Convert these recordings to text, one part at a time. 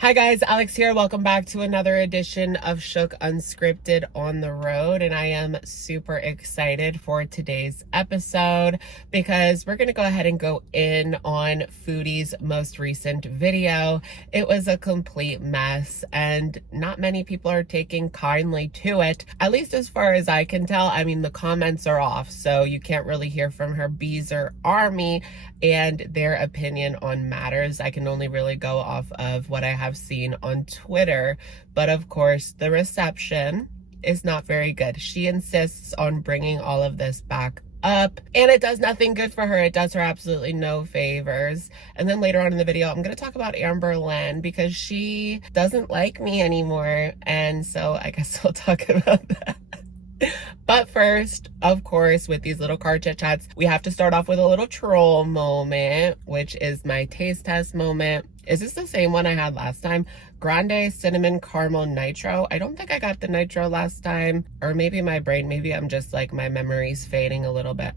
Hi guys, Alex here. Welcome back to another edition of Shook Unscripted on the Road, and I am super excited for today's episode because we're going to go ahead and go in on Foodie's most recent video. It was a complete mess and not many people are taking kindly to it, at least as far as I can tell. I mean, the comments are off, so you can't really hear from her Beezer army and their opinion on matters. I can only really go off of what I have seen on Twitter, but of course the reception is not very good. She insists on bringing all of this back up and it does nothing good for her. It does her absolutely no favors. And then later on in the video, I'm going to talk about Amberlynn because she doesn't like me anymore, and so I guess we'll talk about that. But first, of course, with these little car chit chats, we have to start off with a little troll moment, which is my taste test moment. Is this the same one I had last time? Grande cinnamon caramel nitro. I don't think I got the nitro last time, or maybe my brain, maybe I'm just like my memory's fading a little bit.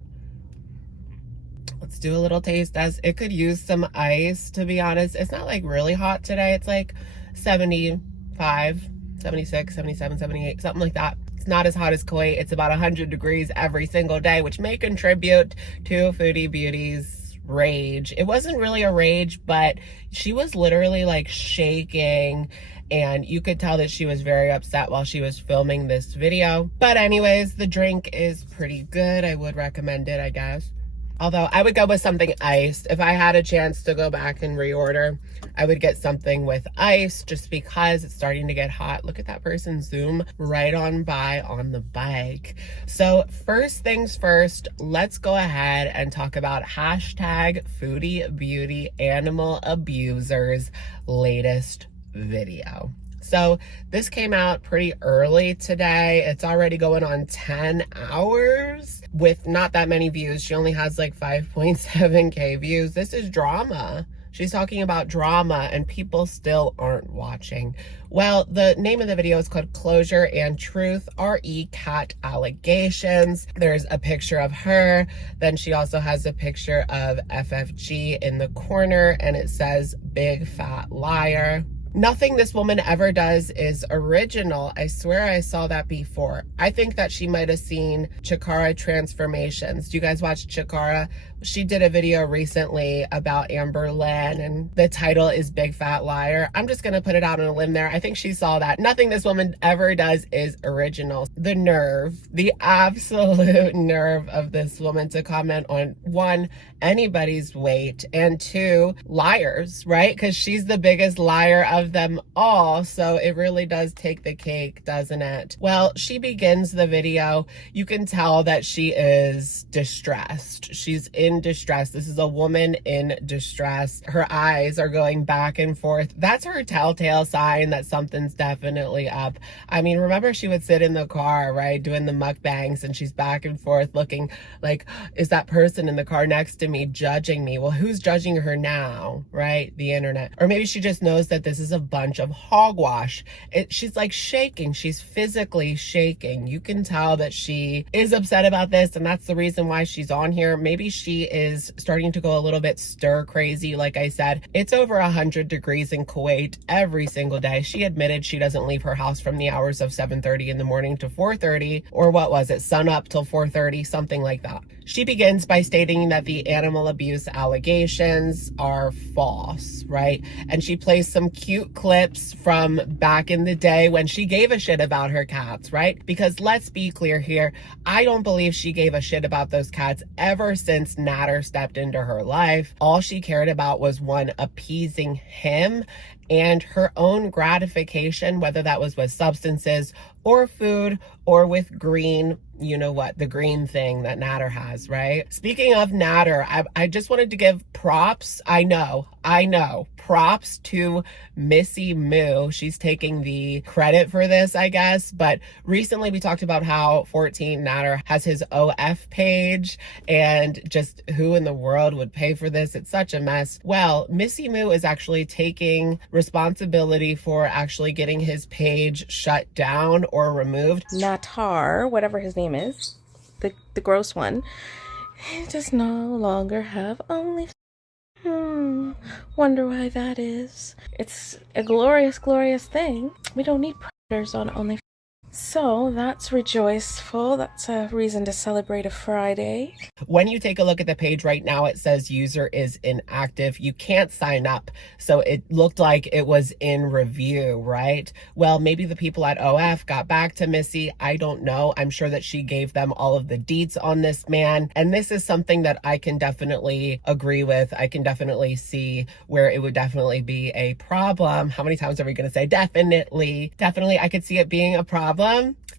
Let's do a little taste test. It could use some ice, to be honest. It's not like really hot today. It's like 75, 76, 77, 78, something like that. It's not as hot as Kuwait. It's about 100 degrees every single day, which may contribute to Foodie Beauty's rage. It wasn't really a rage, but she was literally like shaking, and you could tell that she was very upset while she was filming this video. But anyways, the drink is pretty good. I would recommend it, I guess. Although I would go with something iced. If I had a chance to go back and reorder, I would get something with ice just because it's starting to get hot. Look at that person zoom right on by on the bike. So first things first, let's go ahead and talk about hashtag Foodie Beauty Animal Abusers latest video. So this came out pretty early today. It's already going on 10 hours with not that many views. She only has like 5.7K views. This is drama. She's talking about drama and people still aren't watching. Well, the name of the video is called Closure and Truth, RE Cat Allegations. There's a picture of her. Then she also has a picture of FFG in the corner and it says big fat liar. Nothing this woman ever does is original. I swear I saw that before. I think that she might have seen Chikara Transformations. Do you guys watch Chikara? She did a video recently about Amberlynn and the title is Big Fat Liar. I'm just gonna put it out on a limb there. I think she saw that. Nothing this woman ever does is original. The nerve, the absolute nerve of this woman to comment on, one, anybody's weight, and two, liars, right? Because she's the biggest liar of them all. So it really does take the cake, doesn't it? Well, she begins the video. You can tell that she is distressed. She's in distress. This is a woman in distress. Her eyes are going back and forth. That's her telltale sign that something's definitely up. I mean, remember she would sit in the car, right, doing the mukbangs, and she's back and forth looking like, is that person in the car next to me judging me? Well, who's judging her now, right? The internet. Or maybe she just knows that this is a bunch of hogwash. She's like shaking. She's physically shaking. You can tell that she is upset about this, and that's the reason why she's on here. Maybe she is starting to go a little bit stir crazy. Like I said, it's over 100 degrees in Kuwait every single day. She admitted she doesn't leave her house from the hours of 7:30 in the morning to 4:30, or what was it, sun up till 4:30, something like that. She begins by stating that the animal abuse allegations are false, right? And she plays some cute clips from back in the day when she gave a shit about her cats, right? Because let's be clear here, I don't believe she gave a shit about those cats ever since Natter stepped into her life. All she cared about was, one, appeasing him and her own gratification, whether that was with substances or food or with green, you know what, the green thing that Natter has, right? Speaking of Natter, I just wanted to give props. I know, props to Missy Moo. She's taking the credit for this, I guess. But recently we talked about how 14 Natter has his OF page and just who in the world would pay for this? It's such a mess. Well, Missy Moo is actually taking responsibility for actually getting his page shut down or removed. Natar, whatever his name is, the gross one, he does no longer have OnlyFans. Wonder why that is. It's a glorious, glorious thing. We don't need predators on OnlyFans. So that's rejoiceful. That's a reason to celebrate a Friday. When you take a look at the page right now, it says user is inactive. You can't sign up. So it looked like it was in review, right? Well, maybe the people at OF got back to Missy. I don't know. I'm sure that she gave them all of the deets on this man. And this is something that I can definitely agree with. I can definitely see where it would definitely be a problem. How many times are we going to say definitely? Definitely, I could see it being a problem.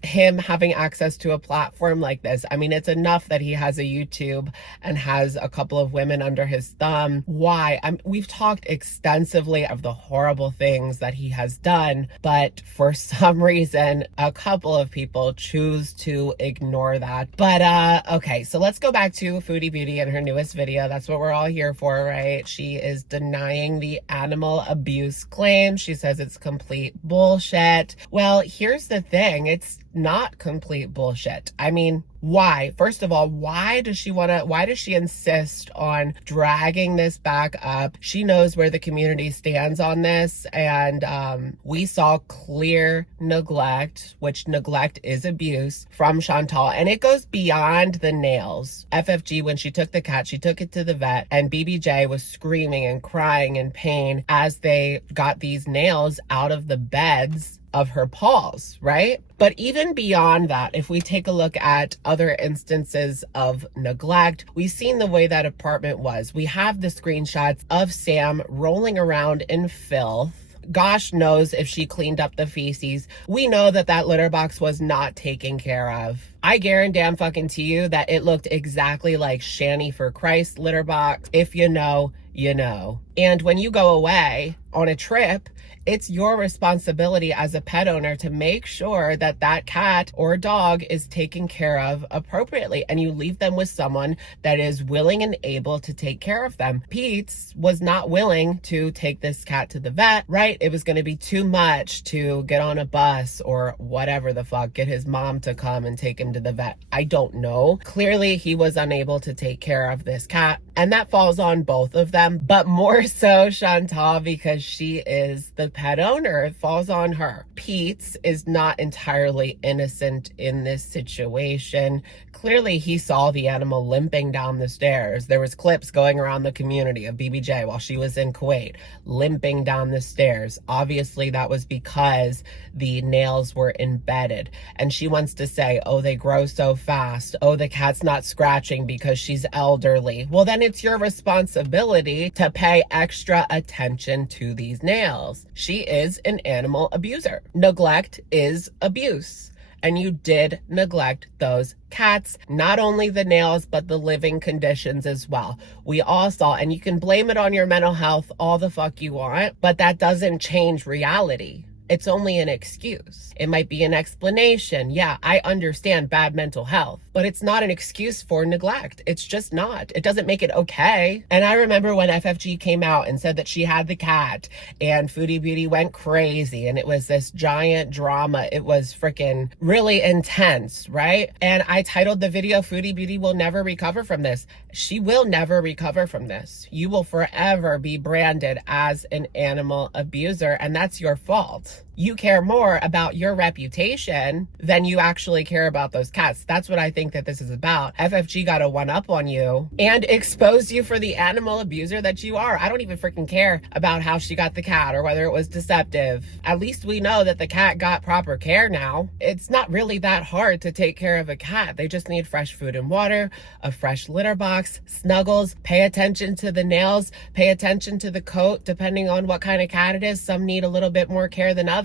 Him having access to a platform like this. I mean, it's enough that he has a YouTube and has a couple of women under his thumb. Why? We've talked extensively of the horrible things that he has done, but for some reason, a couple of people choose to ignore that. But okay, so let's go back to Foodie Beauty and her newest video. That's what we're all here for, right? She is denying the animal abuse claim. She says it's complete bullshit. Well, here's the thing. It's not complete bullshit. I mean, why? First of all, why does she insist on dragging this back up? She knows where the community stands on this, and we saw clear neglect, which neglect is abuse, from Chantal, and it goes beyond the nails. FFG, when she took the cat, she took it to the vet, and BBJ was screaming and crying in pain as they got these nails out of the beds of her paws, right? But even beyond that, if we take a look at other instances of neglect, we've seen the way that apartment was. We have the screenshots of Sam rolling around in filth. Gosh knows if she cleaned up the feces. We know that that litter box was not taken care of. I guarantee you that it looked exactly like Shanny for Christ litter box. If you know, you know. And when you go away on a trip, it's your responsibility as a pet owner to make sure that that cat or dog is taken care of appropriately, and you leave them with someone that is willing and able to take care of them. Pete's was not willing to take this cat to the vet, right? It was going to be too much to get on a bus or whatever the fuck, get his mom to come and take him to the vet. I don't know. Clearly, he was unable to take care of this cat, and that falls on both of them, but more so Chantal, because she is the pet owner. It falls on her. Pete's is not entirely innocent in this situation. Clearly, he saw the animal limping down the stairs. There was clips going around the community of BBJ while she was in Kuwait, limping down the stairs. Obviously, that was because the nails were embedded. And she wants to say, oh, they grow so fast. Oh, the cat's not scratching because she's elderly. Well, then it's your responsibility to pay extra attention to these nails. She is an animal abuser. Neglect is abuse. And you did neglect those cats, not only the nails, but the living conditions as well. We all saw, and you can blame it on your mental health all the fuck you want, but that doesn't change reality. It's only an excuse. It might be an explanation. Yeah, I understand bad mental health, but it's not an excuse for neglect. It's just not. It doesn't make it okay. And I remember when FFG came out and said that she had the cat, and Foodie Beauty went crazy, and it was this giant drama. It was freaking really intense, right? And I titled the video, Foodie Beauty will never recover from this. She will never recover from this. You will forever be branded as an animal abuser, and that's your fault. You care more about your reputation than you actually care about those cats. That's what I think that this is about. FFG got a one-up on you and exposed you for the animal abuser that you are. I don't even freaking care about how she got the cat or whether it was deceptive. At least we know that the cat got proper care now. It's not really that hard to take care of a cat. They just need fresh food and water, a fresh litter box, snuggles, pay attention to the nails, pay attention to the coat, depending on what kind of cat it is. Some need a little bit more care than others.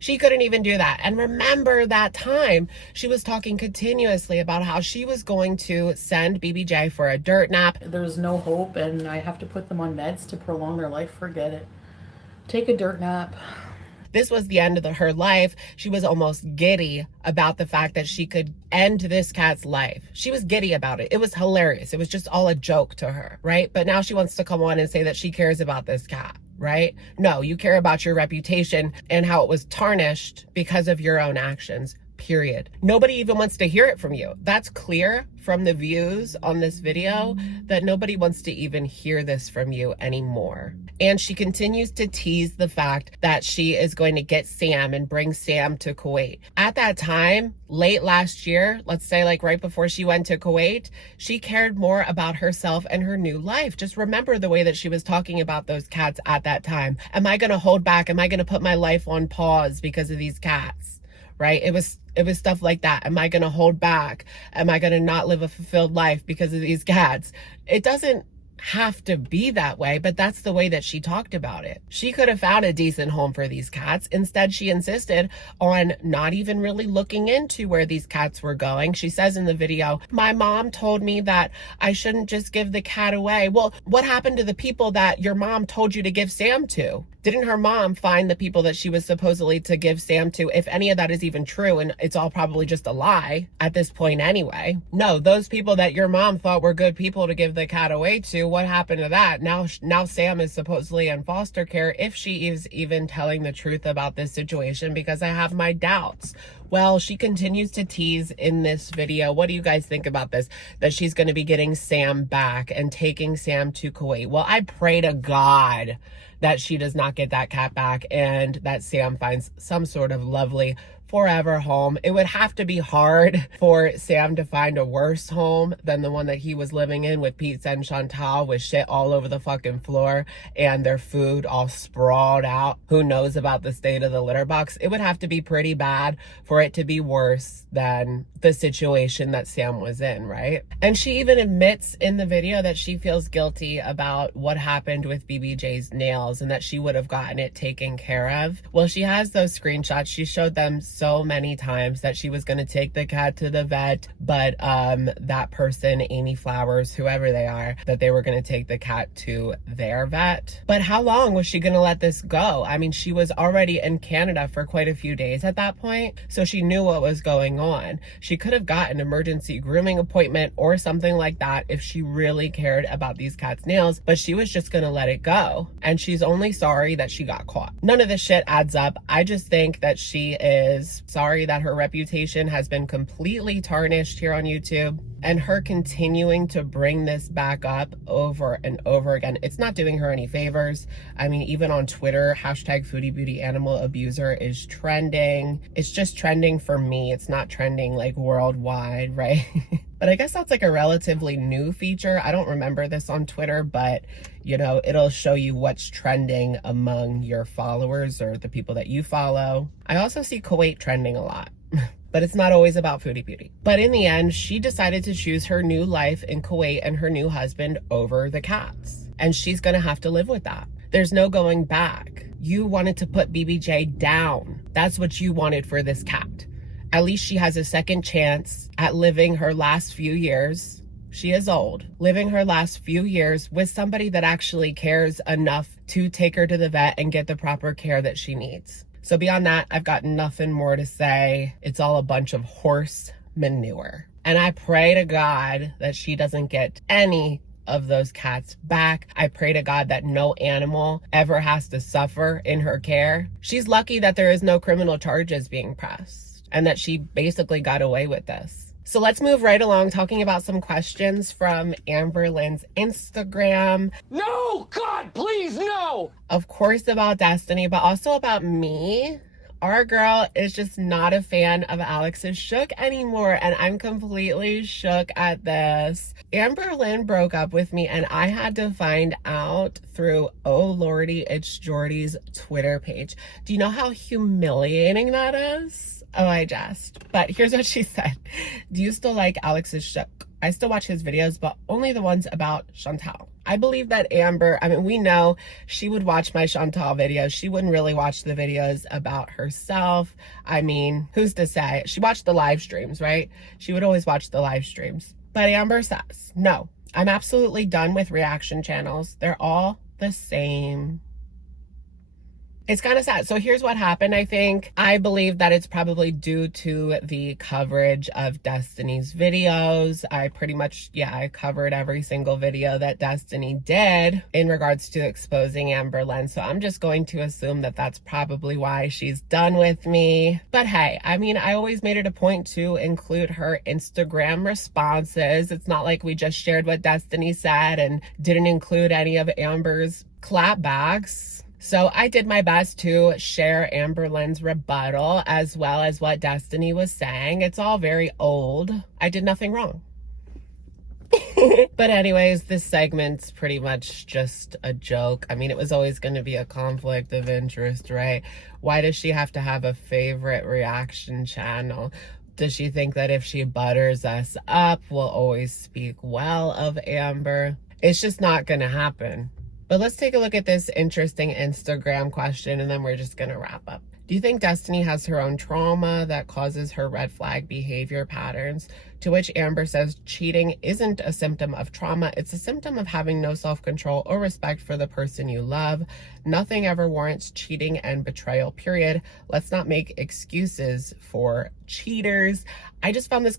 She couldn't even do that. And remember that time she was talking continuously about how she was going to send BBJ for a dirt nap. There's no hope and I have to put them on meds to prolong their life. Forget it. Take a dirt nap. This was the end of her life. She was almost giddy about the fact that she could end this cat's life. She was giddy about it. It was hilarious. It was just all a joke to her, right? But now she wants to come on and say that she cares about this cat. Right? No, you care about your reputation and how it was tarnished because of your own actions. period. Nobody even wants to hear it from you. That's clear from the views on this video that nobody wants to even hear this from you anymore. And she continues to tease the fact that she is going to get Sam and bring Sam to Kuwait. At that time, late last year, let's say like right before she went to Kuwait, she cared more about herself and her new life. Just remember the way that she was talking about those cats at that time. Am I going to hold back? Am I going to put my life on pause because of these cats? Right? It was stuff like that. Am I going to hold back? Am I going to not live a fulfilled life because of these cats? It doesn't have to be that way, but that's the way that she talked about it. She could have found a decent home for these cats. Instead, she insisted on not even really looking into where these cats were going. She says in the video, my mom told me that I shouldn't just give the cat away. Well, what happened to the people that your mom told you to give Sam to? Didn't her mom find the people that she was supposedly to give Sam to, if any of that is even true, and it's all probably just a lie at this point anyway? No, those people that your mom thought were good people to give the cat away to, what happened to that? Now Sam is supposedly in foster care, if she is even telling the truth about this situation, because I have my doubts. Well, she continues to tease in this video. What do you guys think about this? That she's going to be getting Sam back and taking Sam to Kuwait. Well, I pray to God that she does not get that cat back and that Sam finds some sort of lovely forever home. It would have to be hard for Sam to find a worse home than the one that he was living in with Pizza and Chantal, with shit all over the fucking floor and their food all sprawled out. Who knows about the state of the litter box? It would have to be pretty bad for it to be worse than the situation that Sam was in, right? And she even admits in the video that she feels guilty about what happened with BBJ's nails and that she would have gotten it taken care of. Well, she has those screenshots. She showed them so many times that she was going to take the cat to the vet, but that person, Amy Flowers, whoever they are, that they were going to take the cat to their vet. But how long was she going to let this go? I mean, she was already in Canada for quite a few days at that point, so she knew what was going on. She could have got an emergency grooming appointment or something like that if she really cared about these cats' nails, but she was just going to let it go. And she's only sorry that she got caught. None of this shit adds up. I just think that she is sorry that her reputation has been completely tarnished here on YouTube, and her continuing to bring this back up over and over again, it's not doing her any favors. I mean, even on Twitter, hashtag Foodie Beauty Animal Abuser is trending. It's just trending for me. It's not trending like worldwide, right? But I guess that's like a relatively new feature. I don't remember this on Twitter, but you know, it'll show you what's trending among your followers or the people that you follow. I also see Kuwait trending a lot, but it's not always about Foodie Beauty. But in the end, she decided to choose her new life in Kuwait and her new husband over the cats. And she's gonna have to live with that. There's no going back. You wanted to put BBJ down. That's what you wanted for this cat. At least she has a second chance at living her last few years. She is old. Living her last few years with somebody that actually cares enough to take her to the vet and get the proper care that she needs. So beyond that, I've got nothing more to say. It's all a bunch of horse manure. And I pray to God that she doesn't get any of those cats back. I pray to God that no animal ever has to suffer in her care. She's lucky that there is no criminal charges being pressed and that she basically got away with this. So let's move right along talking about some questions from Amberlynn's Instagram. No, God, please, no! Of course about Destiny, but also about me. Our girl is just not a fan of Alex's Shook anymore, and I'm completely shook at this. Amberlynn broke up with me, and I had to find out through Oh Lordy, It's Jordy's Twitter page. Do you know how humiliating that is? Oh, I jest. But here's what she said. Do you still like Alex's Shook? I still watch his videos, but only the ones about Chantal. I believe that Amber, I mean, we know she would watch my Chantal videos. She wouldn't really watch the videos about herself. I mean, who's to say? She watched the live streams, right? She would always watch the live streams. But Amber says, no, I'm absolutely done with reaction channels. They're all the same. It's kind of sad. So here's what happened. I believe that it's probably due to the coverage of Destiny's videos. I covered every single video that Destiny did in regards to exposing Amberlynn. So I'm just going to assume that that's probably why she's done with me. But hey, I mean, I always made it a point to include her Instagram responses. It's not like we just shared what Destiny said and didn't include any of Amber's clapbacks. So I did my best to share Amberlynn's rebuttal as well as what Destiny was saying. It's all very old. I did nothing wrong. But anyways, this segment's pretty much just a joke. I mean, it was always going to be a conflict of interest, right? Why does she have to have a favorite reaction channel? Does she think that if she butters us up, we'll always speak well of Amber? It's just not going to happen. But let's take a look at this interesting Instagram question, and then we're just going to wrap up. Do you think Destiny has her own trauma that causes her red flag behavior patterns? To which Amber says cheating isn't a symptom of trauma. It's a symptom of having no self-control or respect for the person you love. Nothing ever warrants cheating and betrayal, period. Let's not make excuses for cheaters. I just found this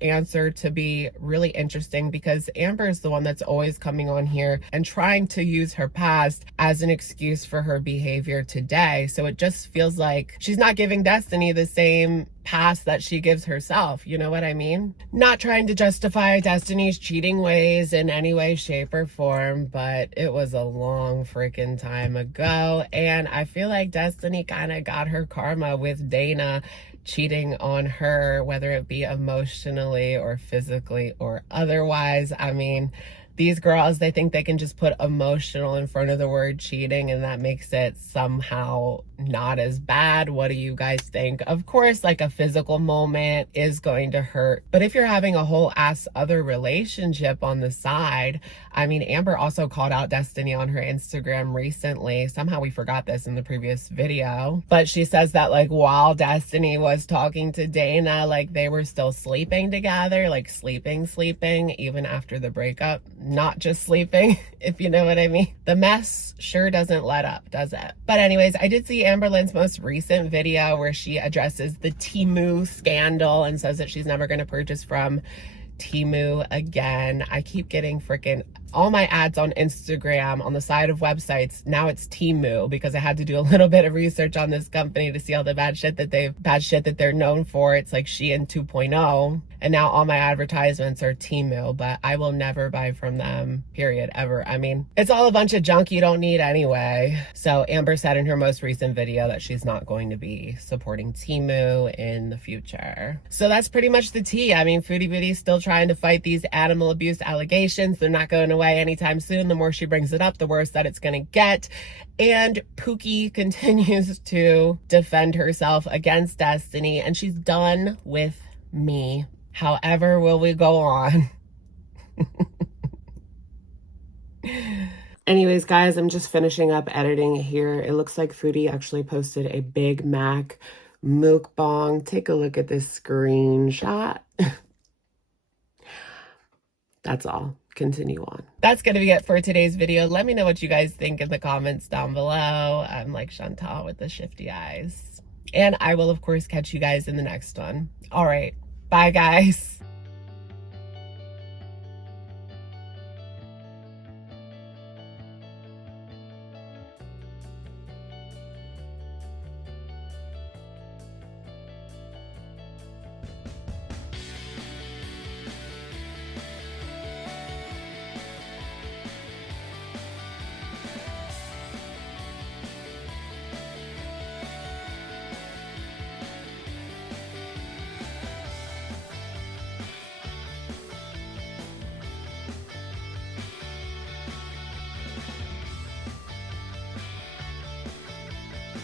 answer to be really interesting because Amber is the one that's always coming on here and trying to use her past as an excuse for her behavior today. So it just feels like she's not giving Destiny the same pass that she gives herself. You know what I mean? Not trying to justify Destiny's cheating ways in any way, shape, or form, but it was a long freaking time ago. And I feel like Destiny kind of got her karma with Dana cheating on her, whether it be emotionally or physically or otherwise. I mean, these girls, they think they can just put emotional in front of the word cheating and that makes it somehow not as bad. What do you guys think? Of course, like a physical moment is going to hurt, but if you're having a whole ass other relationship on the side, I mean, Amber also called out Destiny on her Instagram recently. Somehow we forgot this in the previous video, but she says that like while Destiny was talking to Dana, like they were still sleeping together, like sleeping, even after the breakup, not just sleeping, if you know what I mean. The mess sure doesn't let up, does it? But anyways, I did see Amberlynn's most recent video where she addresses the Temu scandal and says that she's never going to purchase from Temu again. I keep getting freaking all my ads on Instagram on the side of websites. Now it's Temu because I had to do a little bit of research on this company to see all the bad shit that they're known for. It's like Shein 2.0. And now all my advertisements are Temu, but I will never buy from them, period, ever. I mean, it's all a bunch of junk you don't need anyway. So Amber said in her most recent video that she's not going to be supporting Temu in the future. So that's pretty much the tea. I mean, Foodie Beauty's still trying to fight these animal abuse allegations. They're not going away anytime soon. The more she brings it up, the worse that it's going to get. And Pookie continues to defend herself against Destiny, and she's done with me. However, will we go on? Anyways, guys, I'm just finishing up editing here. It looks like Foodie actually posted a Big Mac mukbang. Take a look at this screenshot. That's all. Continue on. That's going to be it for today's video. Let me know what you guys think in the comments down below. I'm like Chantal with the shifty eyes. And I will, of course, catch you guys in the next one. All right. Bye, guys.